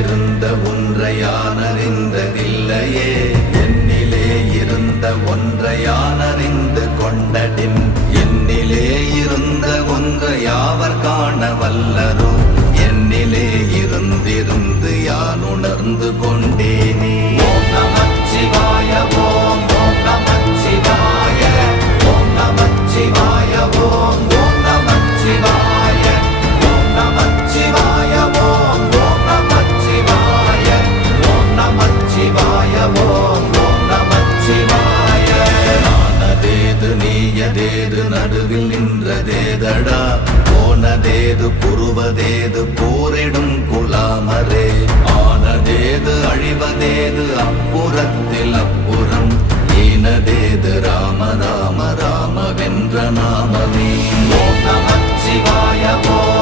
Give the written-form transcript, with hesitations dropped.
இருந்த ஒன்றை யான் அறிந்ததில்லையே, என்னிலே இருந்த ஒன்றை யான் அறிந்து கொண்டடின், என்னிலே இருந்த ஒன்றை யாவர் காண வல்லரோ, என்னிலே இருந்திருந்து யான் உணர்ந்து கொண்டேனே. ஓம் நமச்சிவாய ஓம் ஓம் நமச்சிவாய ஓம் நமச்சிவாய ஓம் ஓம் நமச்சிவாய ஓம் நமச்சிவாய ஓம் ஓம் நமச்சிவாய ஓம் நமச்சிவாய ஓம் ஓம் நமச்சிவாய. நானதேது நீயதேது நடுவில் நின்றதேதடா, போனதேது புருவதேது போரிடும் குலாமரே, ஆனதேது அழிவதேது அப்புறத்தில் அப்புறம், ஈனதேது ராம ராம ராம வென்ற நாமமே. ஓம் நமச்சிவாய ஓம்